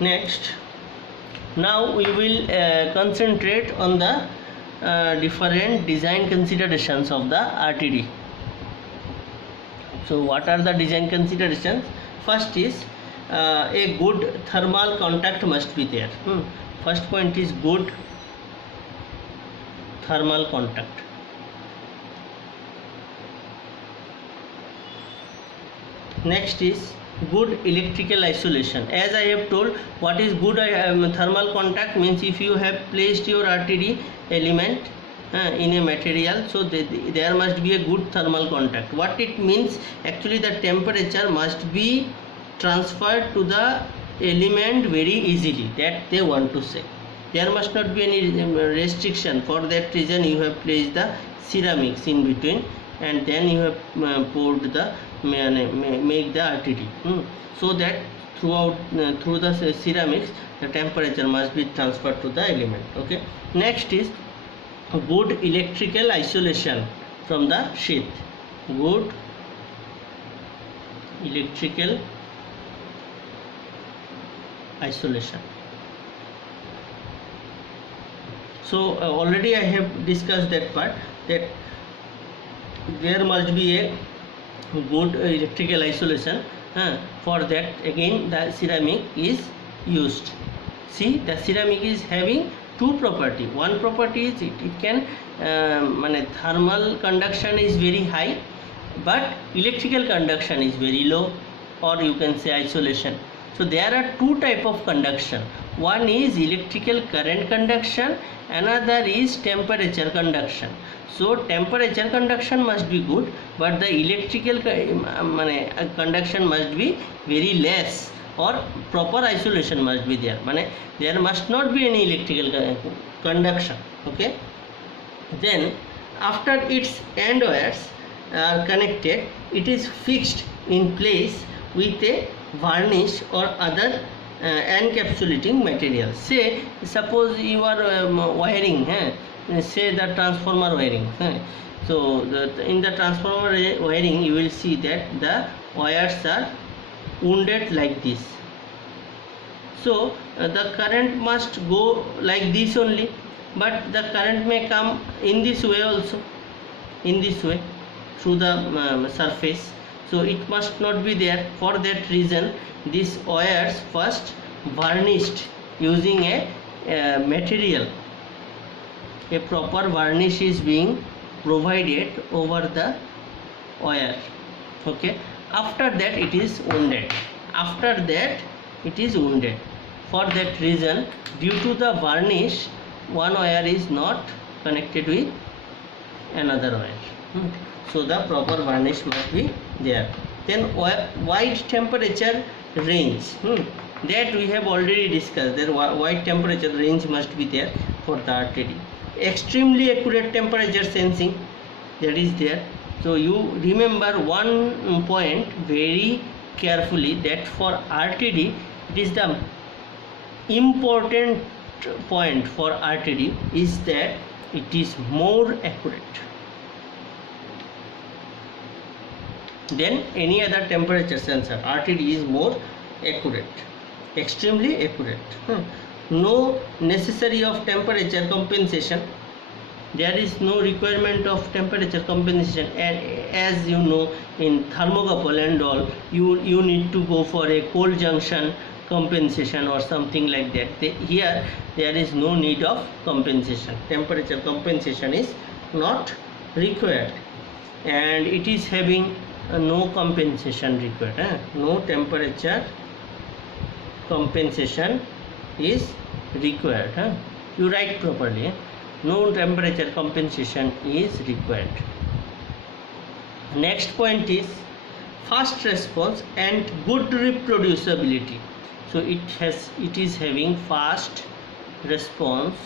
Next, now we will concentrate on the different design considerations of the RTD. So what are the design considerations? First is a good thermal contact must be there. First point is good thermal contact. Next is good electrical isolation. As I have told, what is good thermal contact means if you have placed your RTD element in a material, so there must be a good thermal contact. What it means, actually the temperature must be transferred to the element very easily, that they want to say. There must not be any restriction. For that reason you have placed the ceramics in between, and then you have poured the make the RTD, so that through the ceramics the temperature must be transferred to the element. Okay. Next is good electrical isolation from the sheath. Good electrical isolation. So already I have discussed that part, that there must be a good electrical isolation. For that again the ceramic is used. See, the ceramic is having two property. One property is it can thermal conduction is very high, but electrical conduction is very low, or you can say isolation. So there are two type of conduction. One is electrical current conduction, another is temperature conduction. So temperature conduction must be good, but the electrical conduction must be very less, or proper isolation must be there. There must not be any electrical conduction. Okay. Then after its end wires are connected, it is fixed in place with a varnish or other encapsulating material. Say suppose you are wiring, say the transformer wiring. So in the transformer wiring you will see that the wires are wounded like this. So the current must go like this only, but the current may come in this way also, in this way through the surface. So it must not be there. For that reason these wires first varnished using a material. A proper varnish is being provided over the wire. Okay. After that it is wounded. After that it is wounded. For that reason, due to the varnish, one wire is not connected with another wire. So the proper varnish must be there. Then wide temperature range, that we have already discussed. That wide temperature range must be there for the RTD. Extremely accurate temperature sensing, that is there. So you remember one point very carefully, that for RTD it is the important point for RTD is that it is more accurate than any other temperature sensor. RTD is more accurate, extremely accurate. No necessary of temperature compensation. There is no requirement of temperature compensation, and as you know, in thermocouple and all, you need to go for a cold junction compensation or something like that. Here there is no need of compensation. Temperature compensation is not required, and it is having no compensation required. No temperature compensation is required. You write properly. No temperature compensation is required. Next point is fast response and good reproducibility. So it is having fast response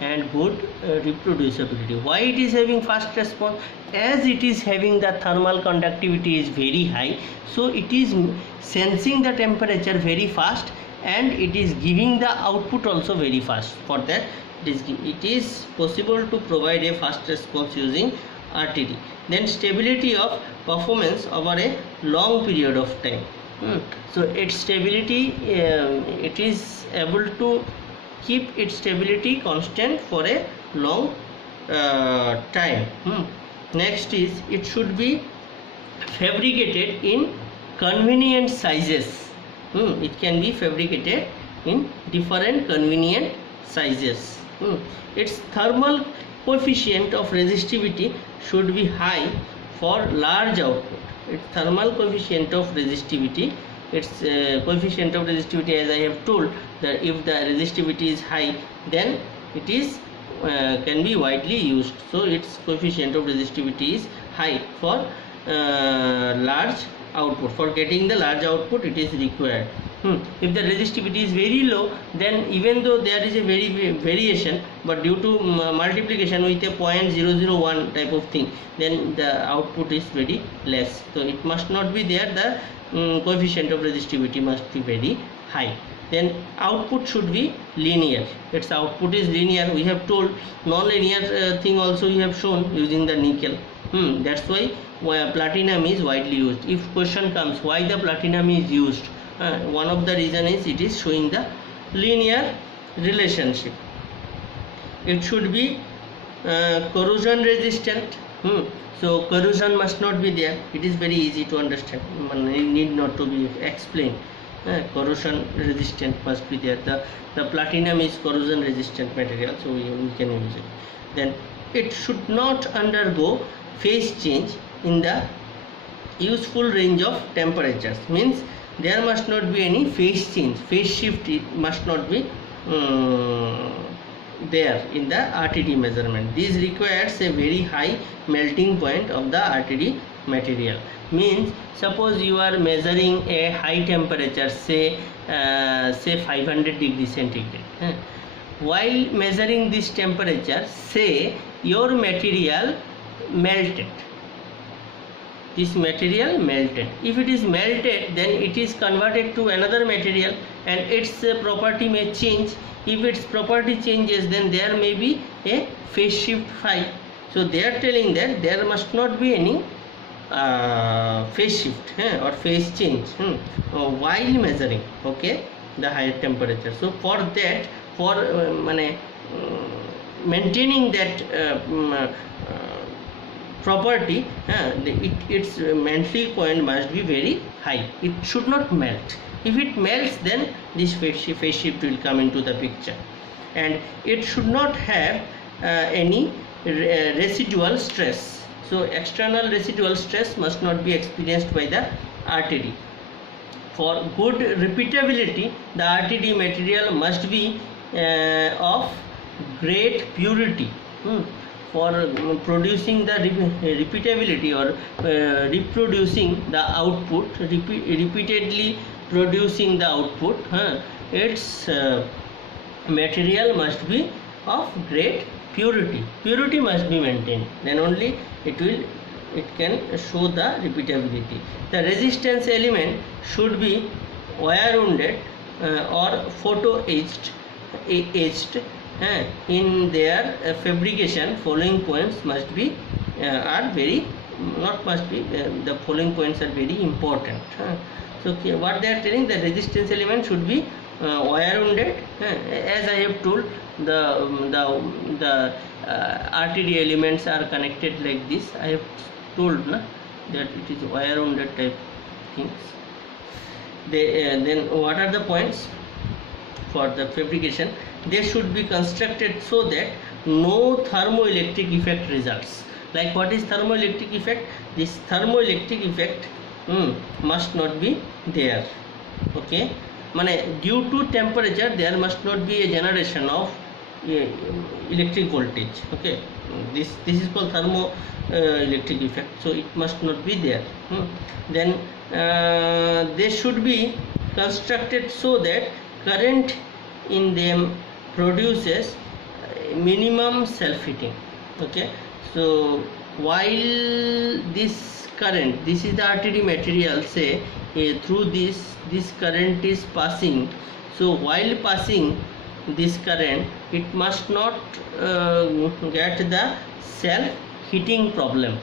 and good reproducibility. Why it is having fast response? As it is having the thermal conductivity is very high, so it is sensing the temperature very fast, and it is giving the output also very fast. For that it is possible to provide a fast response using RTD. Then stability of performance over a long period of time. So its stability, it is able to keep its stability constant for a long time. Next is, it should be fabricated in convenient sizes. It can be fabricated in different convenient sizes. Its thermal coefficient of resistivity should be high for large output. Its thermal coefficient of resistivity, coefficient of resistivity, as I have told, that if the resistivity is high, then it is can be widely used. So its coefficient of resistivity is high for large output. For getting the large output, it is required. If the resistivity is very low, then even though there is a very variation, but due to multiplication with a 0.001 type of thing, then the output is very less. So it must not be there, the coefficient of resistivity must be very high. Then output should be linear. Its output is linear. We have told non-linear thing also we have shown using the nickel. That's why platinum is widely used. If question comes why the platinum is used, one of the reason is it is showing the linear relationship. It should be corrosion resistant. So corrosion must not be there. It is very easy to understand, need not to be explained. Corrosion resistant must be there. The platinum is corrosion resistant material, so we can use it. Then it should not undergo phase change in the useful range of temperatures. Means there must not be any phase change, phase shift, it must not be there in the RTD measurement. This requires a very high melting point of the RTD material. Means suppose you are measuring a high temperature, say 500 degrees centigrade. While measuring this temperature, say your material melted. This material melted. If it is melted, then it is converted to another material and its property may change. If its property changes, then there may be a phase shift phi. So they are telling that there must not be any phase shift or phase change while measuring, okay, the higher temperature. So for that, for maintaining that property, its melting point must be very high. It should not melt. If it melts, then this phase shift will come into the picture. And it should not have any residual stress. So external residual stress must not be experienced by the RTD. For good repeatability, the RTD material must be of great purity. For producing the repeatability or reproducing the output, repeatedly producing the output, its material must be of great purity. Purity must be maintained, then only it can show the repeatability. The resistance element should be wire wounded or photo etched in their fabrication. Following points must be are very, not must be, the following points are very important. So what they are telling, the resistance element should be wire wounded. As I have told, the RTD elements are connected like this. I have told that it is wire wounded type things. Then what are the points for the fabrication? They should be constructed so that no thermoelectric effect results. Like what is thermoelectric effect? This thermoelectric effect must not be there. Okay, due to temperature there must not be a generation of electric voltage. Okay, this is called thermoelectric effect, so it must not be there. Then they should be constructed so that current in them produces minimum self-heating. Okay, so while this current, this is the RTD material, say through this current is passing, so while passing this current, it must not get the self-heating problem.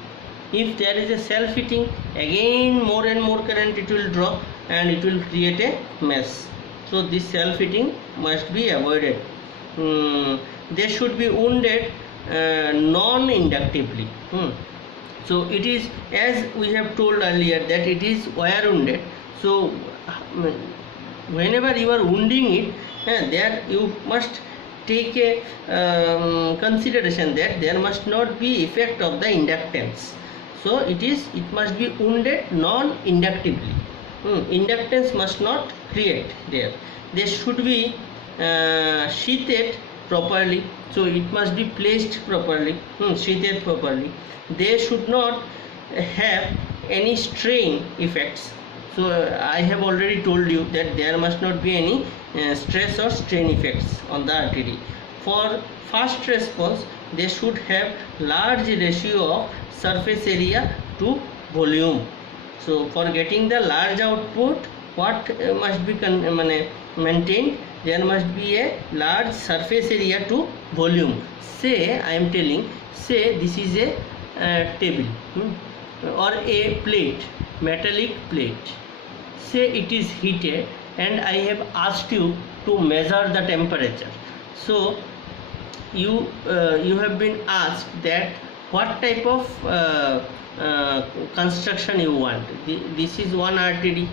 If there is a self-heating, again more and more current it will draw, and it will create a mess. So this self-heating must be avoided. They should be wounded non-inductively. So it is, as we have told earlier, that it is wire wounded. So whenever you are wounding it, there you must take a consideration that there must not be effect of the inductance. So it must be wounded non-inductively. Inductance must not create there. They should be sheathed properly. So it must be placed properly, sheathed properly. They should not have any strain effects. So I have already told you that there must not be any stress or strain effects on the RTD. For fast response, they should have large ratio of surface area to volume. So for getting the large output, what must be maintained? There must be a large surface area to volume. Say I am telling, say this is a table or a plate, metallic plate. Say it is heated and I have asked you to measure the temperature. So you have been asked that what type of construction you want. This is one RTD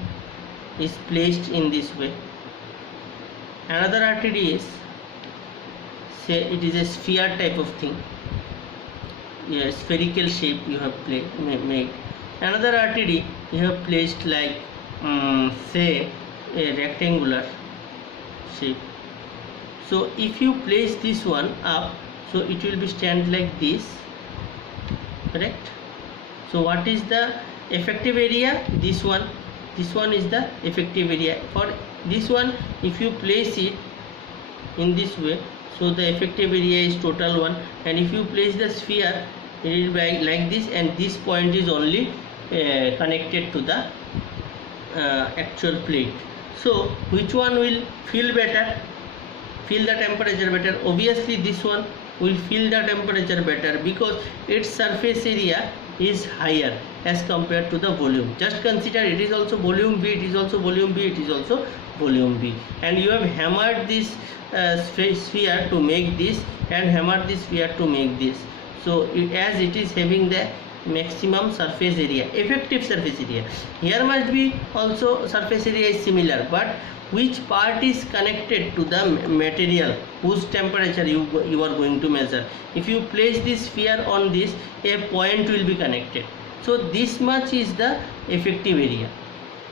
is placed in this way. Another RTD is, say it is a sphere type of thing. Yeah, spherical shape you have made. Another RTD you have placed like say a rectangular shape. So if you place this one up, so it will be stand like this, correct? So what is the effective area? This one is the effective area. For this one, if you place it in this way, so the effective area is total 1, and if you place the sphere, it will be like this, and this point is only connected to the actual plate. So which one will feel better, feel the temperature better? Obviously this one will feel the temperature better because its surface area is higher as compared to the volume. Just consider it is also volume B, it is also volume B, it is also volume B, and you have hammered this sphere to make this and hammered this sphere to make this. So as it is having the maximum surface area, effective surface area, here must be also surface area is similar, but which part is connected to the material whose temperature you are going to measure. If you place this sphere on this, a point will be connected. So this much is the effective area.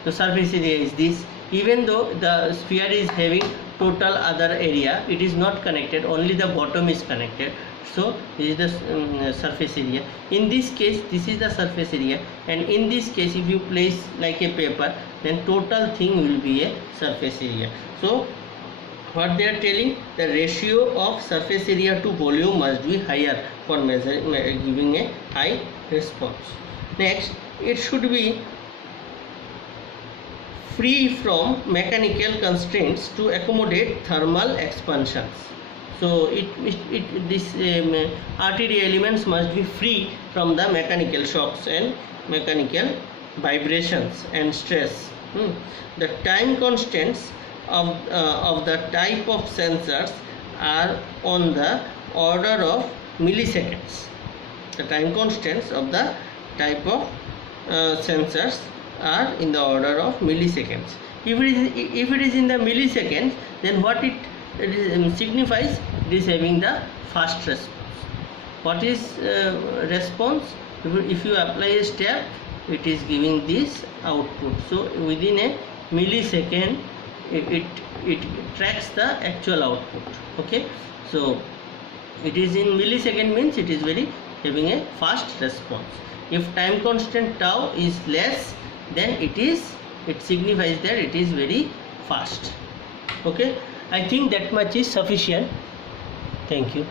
The surface area is this. Even though the sphere is having total other area, it is not connected, only the bottom is connected. So this is the surface area. In this case, this is the surface area, and in this case, if you place like a paper, then total thing will be a surface area. So what they are telling, the ratio of surface area to volume must be higher for giving a high response. Next, it should be free from mechanical constraints to accommodate thermal expansions. So this RTD elements must be free from the mechanical shocks and mechanical vibrations and stress. The time constants of the type of sensors are on the order of milliseconds. The time constants of the type of sensors are in the order of milliseconds. If it is in the milliseconds, then what it signifies, it is having the fast response. What is response? If you apply a step, it is giving this output. So within a millisecond, it tracks the actual output. Okay, so it is in millisecond means it is very having a fast response. If time constant tau is less, then it signifies that it is very fast. Okay, I think that much is sufficient. Thank you.